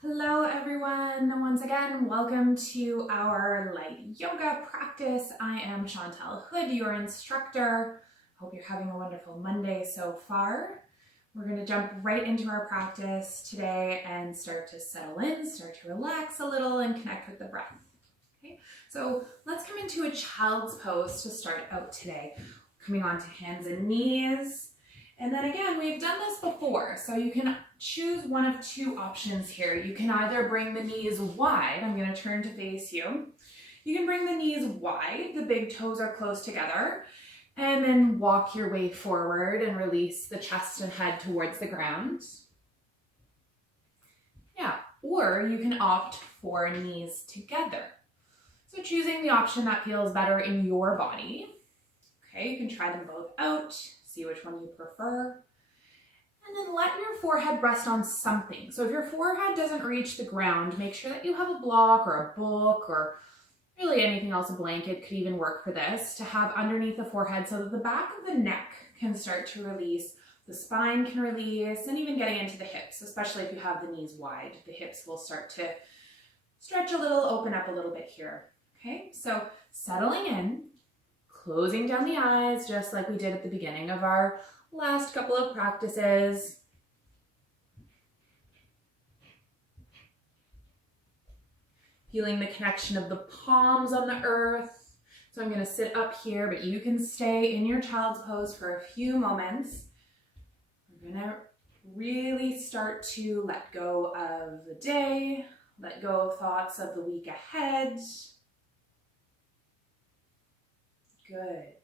Hello everyone, once again, welcome to our light yoga practice. I am Chantal Houde, your instructor. Hope you're having a wonderful Monday so far. We're going to jump right into our practice today and start to settle in, start to relax a little and connect with the breath. Okay, so let's come into a child's pose to start out today. Coming onto hands and knees. And then again, we've done this before, so you can choose one of two options here. You can either bring the knees wide. I'm going to turn to face you. You can bring the knees wide, the big toes are close together, and then walk your way forward and release the chest and head towards the ground. Yeah, or you can opt for knees together. So choosing the option that feels better in your body. Okay, you can try them both out. See which one you prefer. And then let your forehead rest on something. So if your forehead doesn't reach the ground, make sure that you have a block or a book or really anything else, a blanket could even work for this, to have underneath the forehead so that the back of the neck can start to release, the spine can release, and even getting into the hips, especially if you have the knees wide. The hips will start to stretch a little, open up a little bit here. Okay, so settling in. Closing down the eyes, just like we did at the beginning of our last couple of practices. Feeling the connection of the palms on the earth. So I'm going to sit up here, but you can stay in your child's pose for a few moments. We're going to really start to let go of the day, let go of thoughts of the week ahead. Good.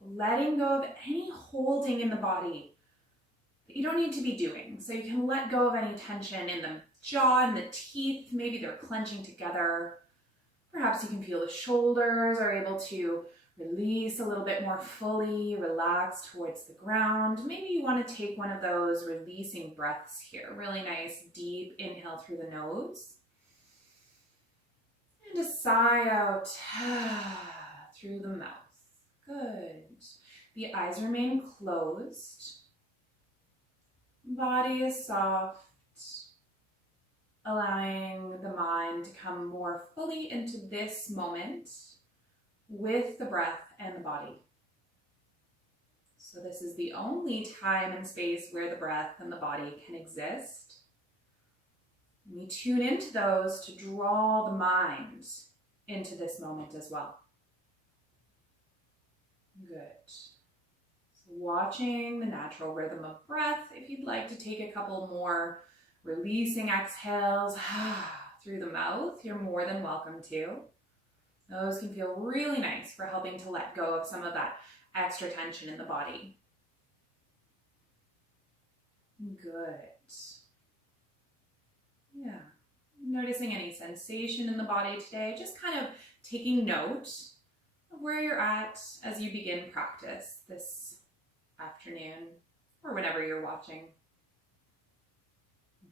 Letting go of any holding in the body that you don't need to be doing. So you can let go of any tension in the jaw and the teeth. Maybe they're clenching together. Perhaps you can feel the shoulders are able to release a little bit more fully, relax towards the ground. Maybe you want to take one of those releasing breaths here. Really nice, deep inhale through the nose. And a sigh out through the mouth. Good. The eyes remain closed. Body is soft, allowing the mind to come more fully into this moment with the breath and the body. So this is the only time and space where the breath and the body can exist. We tune into those to draw the mind into this moment as well. Good. So watching the natural rhythm of breath. If you'd like to take a couple more releasing exhales through the mouth, you're more than welcome to. Those can feel really nice for helping to let go of some of that extra tension in the body. Good. Yeah. Noticing any sensation in the body today, just kind of taking note of where you're at as you begin practice this afternoon or whenever you're watching.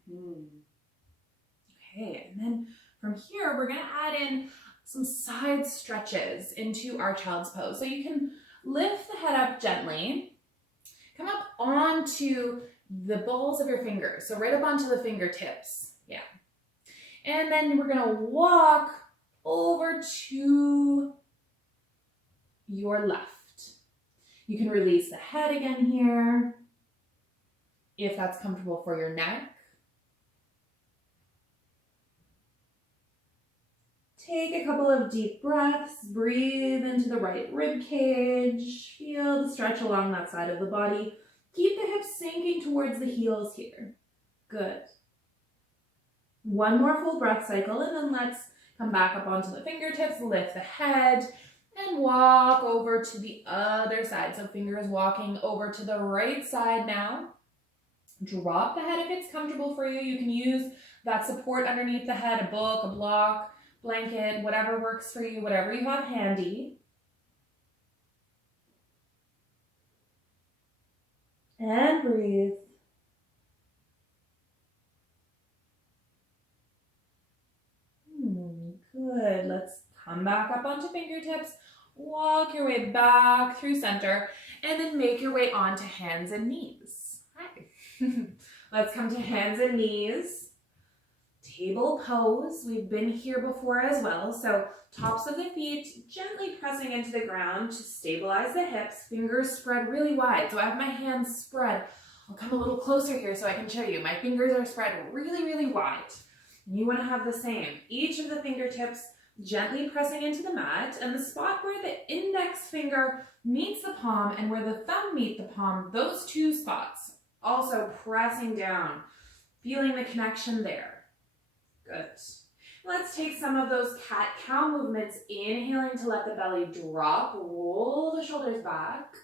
Okay, and then from here, we're going to add in some side stretches into our child's pose. So you can lift the head up gently, come up onto the balls of your fingers, so right up onto the fingertips. Yeah. And then we're going to walk over to your left. You can release the head again here, if that's comfortable for your neck. Take a couple of deep breaths, breathe into the right rib cage, feel the stretch along that side of the body. Keep the hips sinking towards the heels here. Good. One more full breath cycle, and then let's come back up onto the fingertips, lift the head, and walk over to the other side. So fingers walking over to the right side now. Drop the head if it's comfortable for you. You can use that support underneath the head, a book, a block, blanket, whatever works for you, whatever you have handy. And breathe. Good. Let's come back up onto fingertips. Walk your way back through center and then make your way onto hands and knees. Hi. Let's come to hands and knees. Table pose, we've been here before as well. So tops of the feet gently pressing into the ground to stabilize the hips, fingers spread really wide. So I have my hands spread. I'll come a little closer here so I can show you. My fingers are spread really, really wide. You want to have the same. Each of the fingertips gently pressing into the mat, and the spot where the index finger meets the palm and where the thumb meet the palm, those two spots, also pressing down, feeling the connection there. Good. Let's take some of those cat-cow movements, inhaling to let the belly drop, roll the shoulders back.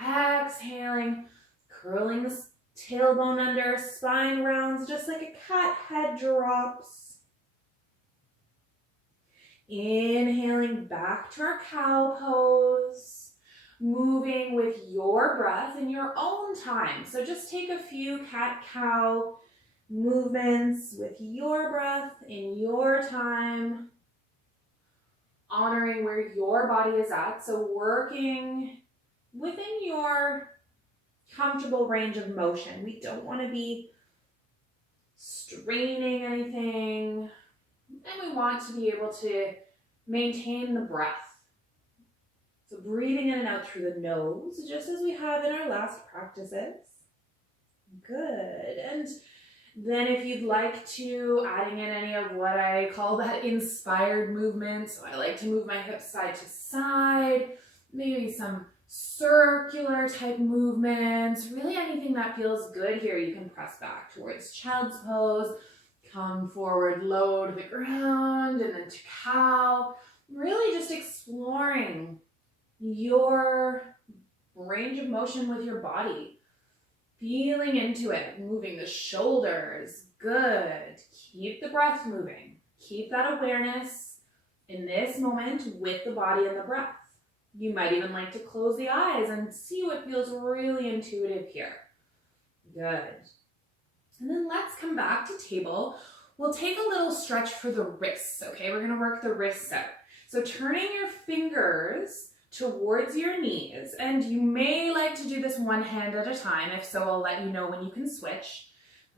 Exhaling, curling the tailbone under, spine rounds just like a cat head drops. Inhaling back to our cow pose, moving with your breath in your own time. So just take a few cat-cow movements with your breath in your time, honoring where your body is at. So working within your comfortable range of motion. We don't want to be straining anything, and we want to be able to maintain the breath. So breathing in and out through the nose, just as we have in our last practices. Good. And then if you'd like to, adding in any of what I call that inspired movement. So I like to move my hips side to side, maybe some circular type movements, really anything that feels good here. You can press back towards child's pose, come forward low to the ground, and then to cow. Really just exploring your range of motion with your body. Feeling into it, moving the shoulders. Good. Keep the breath moving. Keep that awareness in this moment with the body and the breath. You might even like to close the eyes and see what feels really intuitive here. Good. And then let's come back to table. We'll take a little stretch for the wrists, okay? We're gonna work the wrists out. So turning your fingers towards your knees, and you may like to do this one hand at a time. If so, I'll let you know when you can switch.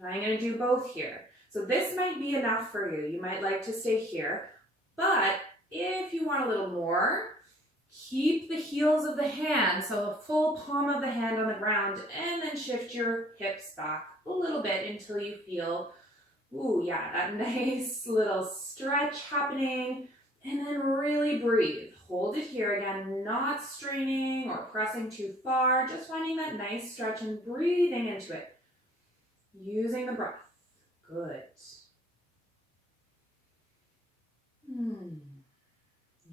I'm gonna do both here. So this might be enough for you. You might like to stay here, but if you want a little more, keep the heels of the hand, so the full palm of the hand on the ground, and then shift your hips back a little bit until you feel, ooh, yeah, that nice little stretch happening, and then really breathe. Hold it here again, not straining or pressing too far, just finding that nice stretch and breathing into it, using the breath. Good.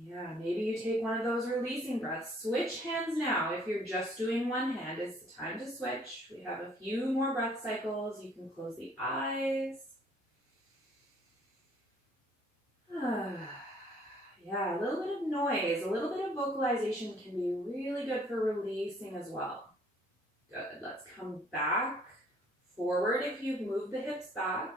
Yeah, maybe you take one of those releasing breaths. Switch hands now. If you're just doing one hand, it's the time to switch. We have a few more breath cycles. You can close the eyes. Yeah, a little bit of noise, a little bit of vocalization can be really good for releasing as well. Good. Let's come back forward if you've moved the hips back,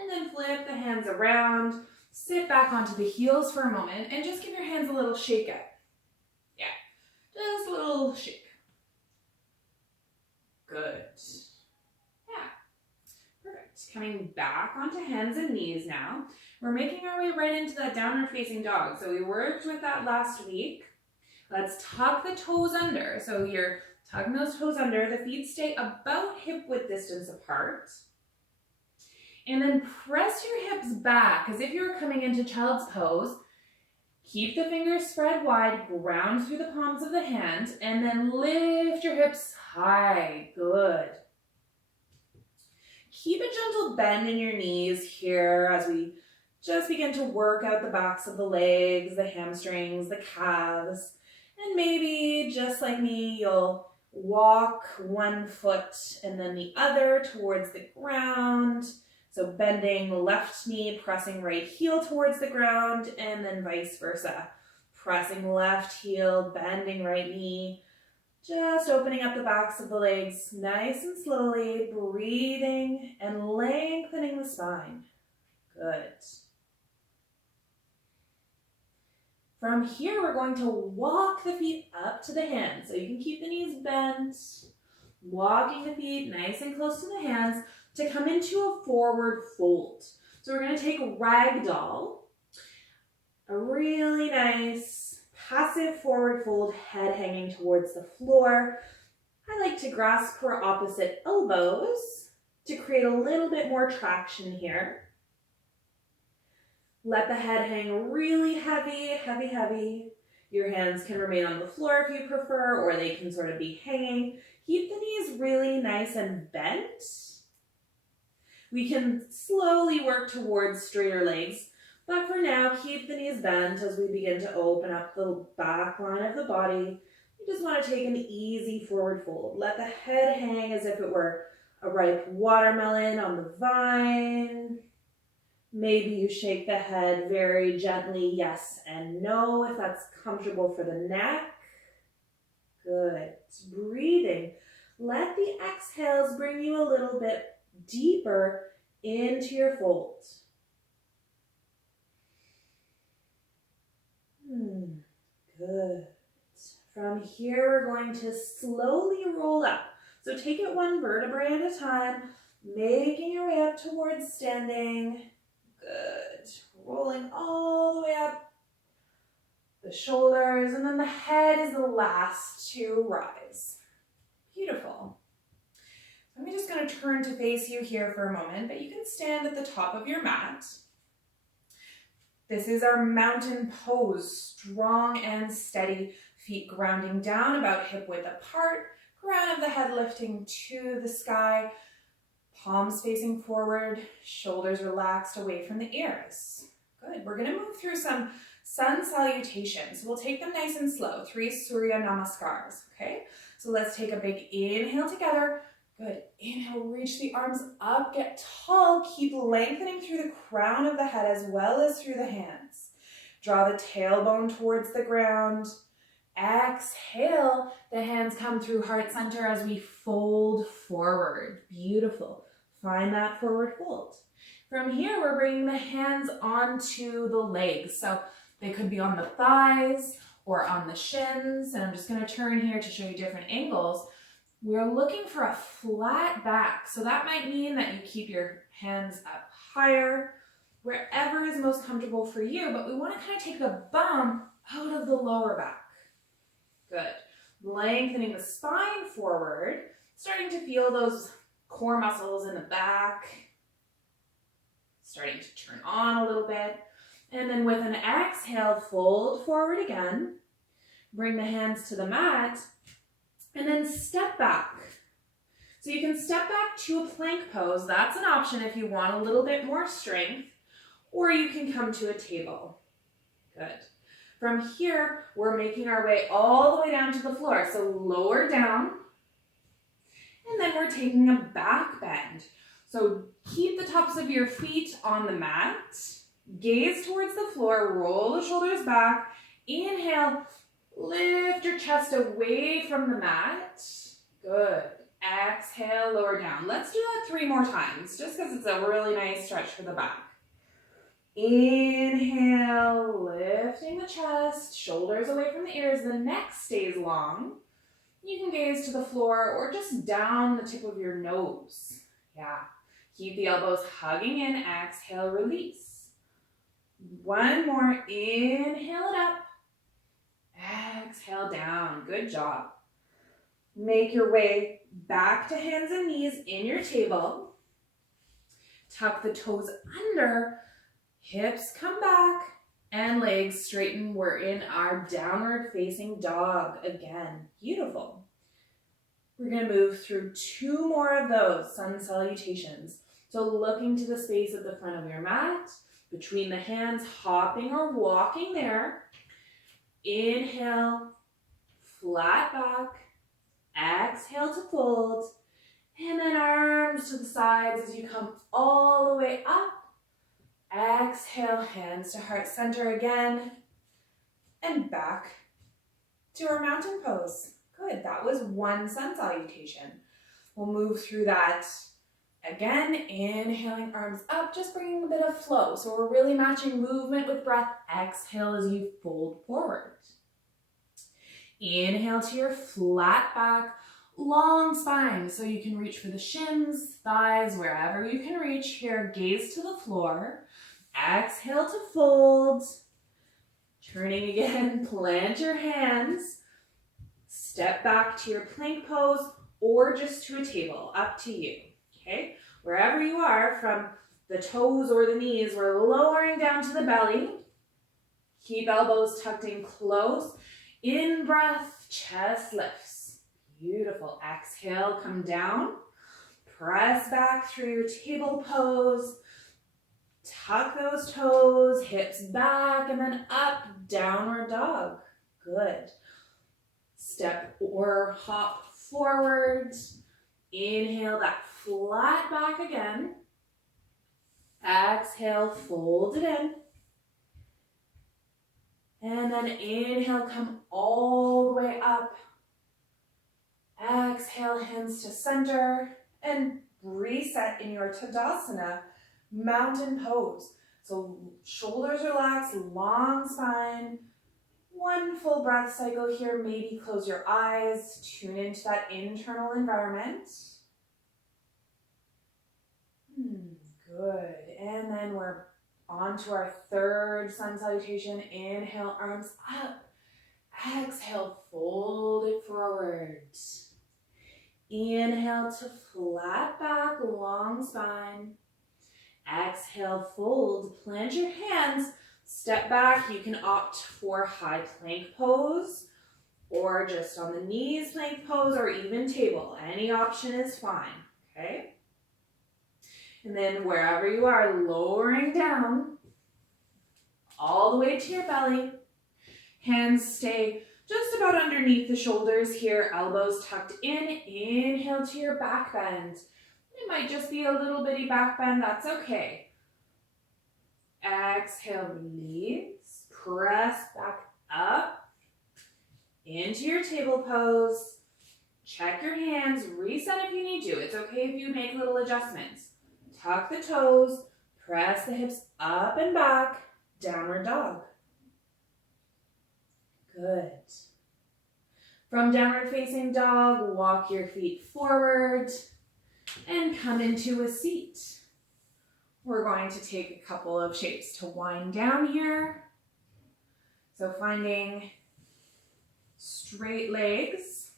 and then flip the hands around. Sit back onto the heels for a moment and just give your hands a little shake out. Yeah, just a little shake. Good. Yeah, perfect. Coming back onto hands and knees now. We're making our way right into that downward facing dog. So we worked with that last week. Let's tuck the toes under. So you're tucking those toes under. The feet stay about hip width distance apart. And then press your hips back as if you were coming into child's pose. Keep the fingers spread wide, ground through the palms of the hand, and then lift your hips high. Good. Keep a gentle bend in your knees here as we just begin to work out the backs of the legs, the hamstrings, the calves. And maybe, just like me, you'll walk one foot and then the other towards the ground. So bending left knee, pressing right heel towards the ground, and then vice versa. Pressing left heel, bending right knee. Just opening up the backs of the legs nice and slowly, breathing and lengthening the spine. Good. From here, we're going to walk the feet up to the hands. So you can keep the knees bent, walking the feet nice and close to the hands. to come into a forward fold. So we're going to take ragdoll, a really nice passive forward fold, head hanging towards the floor. I like to grasp for opposite elbows to create a little bit more traction here. Let the head hang really heavy, heavy, heavy. Your hands can remain on the floor if you prefer, or they can sort of be hanging. Keep the knees really nice and bent. We can slowly work towards straighter legs, but for now, keep the knees bent as we begin to open up the back line of the body. You just want to take an easy forward fold. Let the head hang as if it were a ripe watermelon on the vine. Maybe you shake the head very gently, yes and no, if that's comfortable for the neck. Good. Breathing. Let the exhales bring you a little bit deeper into your fold. Good. From here, we're going to slowly roll up. So take it one vertebrae at a time, making your way up towards standing. Good. Rolling all the way up the shoulders, and then the head is the last to rise. Beautiful. I'm just going to turn to face you here for a moment, but you can stand at the top of your mat. This is our mountain pose, strong and steady, feet grounding down about hip width apart, crown of the head lifting to the sky, palms facing forward, shoulders relaxed away from the ears. Good. We're going to move through some sun salutations. We'll take them nice and slow. 3 Surya Namaskars. Okay. So let's take a big inhale together. Good. Inhale, reach the arms up, get tall. Keep lengthening through the crown of the head as well as through the hands. Draw the tailbone towards the ground. Exhale, the hands come through heart center as we fold forward. Beautiful. Find that forward fold. From here, we're bringing the hands onto the legs. So they could be on the thighs or on the shins. And I'm just going to turn here to show you different angles. We're looking for a flat back. So that might mean that you keep your hands up higher, wherever is most comfortable for you. But we want to kind of take a bump out of the lower back. Good. Lengthening the spine forward, starting to feel those core muscles in the back, starting to turn on a little bit. And then with an exhale, fold forward again. Bring the hands to the mat and then step back. So you can step back to a plank pose. That's an option if you want a little bit more strength, or you can come to a table. Good. From here, we're making our way all the way down to the floor. So lower down, and then we're taking a back bend. So keep the tops of your feet on the mat, gaze towards the floor, roll the shoulders back, inhale, lift your chest away from the mat. Good. Exhale, lower down. Let's do that 3 more times, just because it's a really nice stretch for the back. Inhale, lifting the chest, shoulders away from the ears, the neck stays long. You can gaze to the floor or just down the tip of your nose. Yeah. Keep the elbows hugging in, exhale, release. 1 more, inhale it up, exhale down, good job. Make your way back to hands and knees in your table. Tuck the toes under, hips come back, and legs straighten. We're in our downward facing dog again. Beautiful. We're going to move through 2 more of those sun salutations. So looking to the space at the front of your mat, between the hands, hopping or walking there. Inhale, flat back. Exhale to fold. And then arms to the sides as you come all the way up. Exhale, hands to heart center again. And back to our mountain pose. Good, that was 1 sun salutation. We'll move through that again, inhaling arms up, just bringing a bit of flow. So we're really matching movement with breath. Exhale as you fold forward. Inhale to your flat back, long spine, so you can reach for the shins, thighs, wherever you can reach here. Gaze to the floor. Exhale to fold. Turning again, plant your hands. Step back to your plank pose or just to a table, up to you, okay? Wherever you are, from the toes or the knees, we're lowering down to the belly. Keep elbows tucked in close. In breath, chest lifts. Beautiful. Exhale, come down. Press back through your table pose. Tuck those toes, hips back, and then up, downward dog. Good. Step or hop forward. Inhale that flat back again. Exhale, fold it in. And then inhale, come all the way up. Exhale, hands to center. And reset in your Tadasana mountain pose. So shoulders relaxed, long spine. One full breath cycle here. Maybe close your eyes. Tune into that internal environment. Good. And then we're on to our third sun salutation. Inhale, arms up. Exhale, fold it forward. Inhale to flat back, long spine. Exhale, fold, plant your hands, step back. You can opt for high plank pose or just on the knees plank pose or even table. Any option is fine, okay? And then wherever you are, lowering down all the way to your belly. Hands stay just about underneath the shoulders here, elbows tucked in. Inhale to your back bend. It might just be a little bitty back bend, that's okay. Exhale, release, press back up into your table pose. Check your hands, reset if you need to. It's okay if you make little adjustments. Tuck the toes, press the hips up and back, downward dog. Good. From downward facing dog, walk your feet forward and come into a seat. We're going to take a couple of shapes to wind down here. So finding straight legs.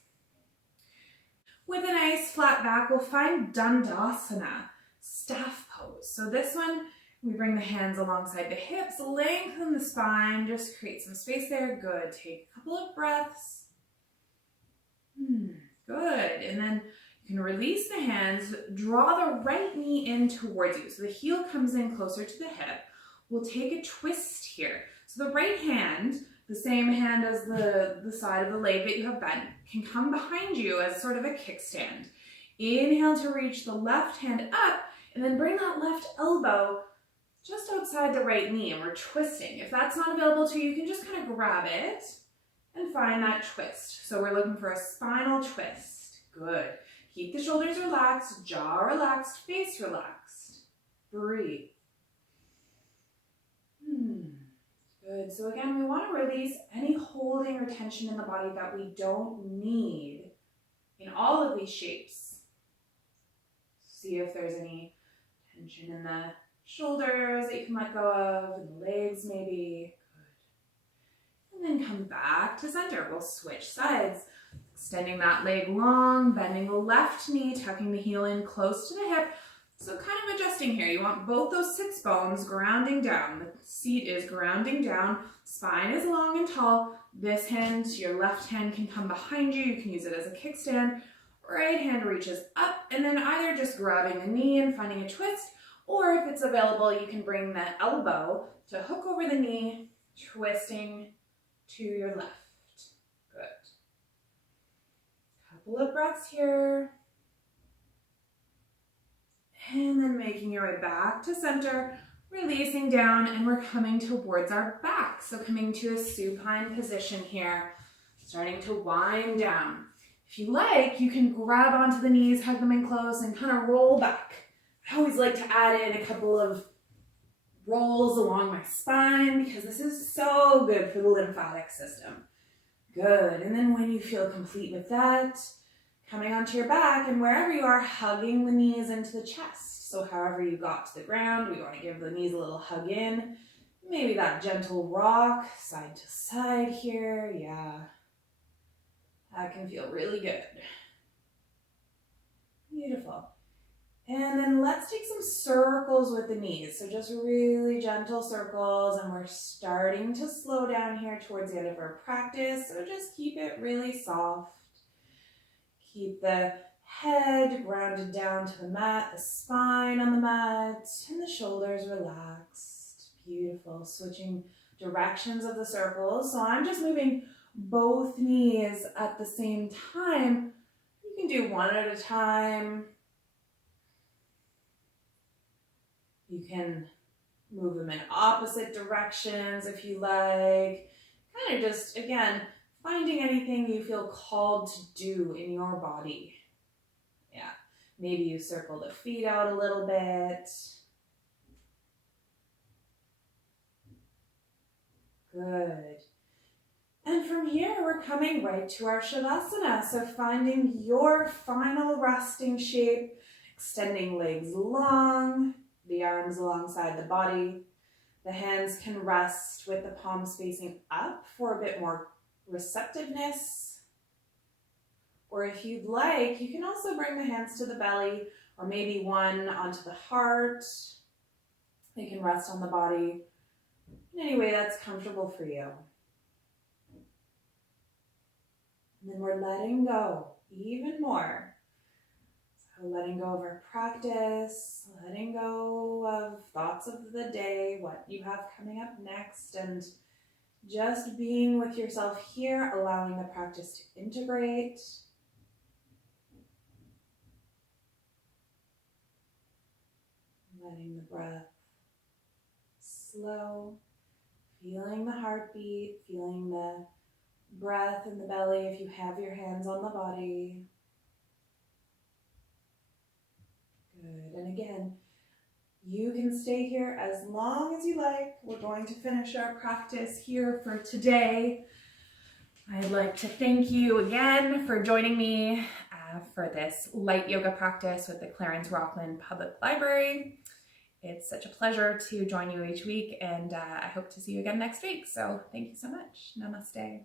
With a nice flat back, we'll find Dandasana, staff pose. So this one, we bring the hands alongside the hips, lengthen the spine, just create some space there. Good. Take a couple of breaths. Good. And then you can release the hands, draw the right knee in towards you. So the heel comes in closer to the hip. We'll take a twist here. So the right hand, the same hand as the side of the leg that you have bent, can come behind you as sort of a kickstand. Inhale to reach the left hand up, and then bring that left elbow just outside the right knee, and we're twisting. If that's not available to you, you can just kind of grab it and find that twist. So we're looking for a spinal twist. Good. Keep the shoulders relaxed, jaw relaxed, face relaxed. Breathe. Good. So again, we want to release any holding or tension in the body that we don't need in all of these shapes. See if there's any tension in the shoulders that you can let go of, and the legs maybe. Good. And then come back to center. We'll switch sides. Extending that leg long, bending the left knee, tucking the heel in close to the hip. So kind of adjusting here. You want both those sits bones grounding down. The seat is grounding down. Spine is long and tall. This hand, your left hand can come behind you. You can use it as a kickstand. Right hand reaches up, and then either just grabbing the knee and finding a twist, or if it's available, you can bring the elbow to hook over the knee, twisting to your left. Good. Couple of breaths here. And then making your way back to center, releasing down, and we're coming towards our back. So coming to a supine position here, starting to wind down. If you like, you can grab onto the knees, hug them in close, and kind of roll back. I always like to add in a couple of rolls along my spine because this is so good for the lymphatic system. Good. And then when you feel complete with that, Coming onto your back, and wherever you are, hugging the knees into the chest. So however you got to the ground, we want to give the knees a little hug in. Maybe that gentle rock, side to side here. Yeah, that can feel really good. Beautiful. And then let's take some circles with the knees. So just really gentle circles, and we're starting to slow down here towards the end of our practice. So just keep it really soft. Keep the head grounded down to the mat, the spine on the mat, and the shoulders relaxed. Beautiful. Switching directions of the circles. So I'm just moving both knees at the same time. You can do one at a time. You can move them in opposite directions if you like. Kind of just, again, finding anything you feel called to do in your body. Yeah, maybe you circle the feet out a little bit. Good. And from here, we're coming right to our Shavasana. So finding your final resting shape, extending legs long, the arms alongside the body. The hands can rest with the palms facing up for a bit more receptiveness. Or if you'd like, you can also bring the hands to the belly, or maybe one onto the heart. They can rest on the body in any way that's comfortable for you. And then we're letting go even more. So letting go of our practice, letting go of thoughts of the day, what you have coming up next, and just being with yourself here, allowing the practice to integrate. Letting the breath slow, feeling the heartbeat, feeling the breath in the belly if you have your hands on the body. Good. And again, you can stay here as long as you like. We're going to finish our practice here for today. I'd like to thank you again for joining me for this light yoga practice with the Clarence-Rockland Public Library. It's such a pleasure to join you each week, and I hope to see you again next week. So thank you so much. Namaste.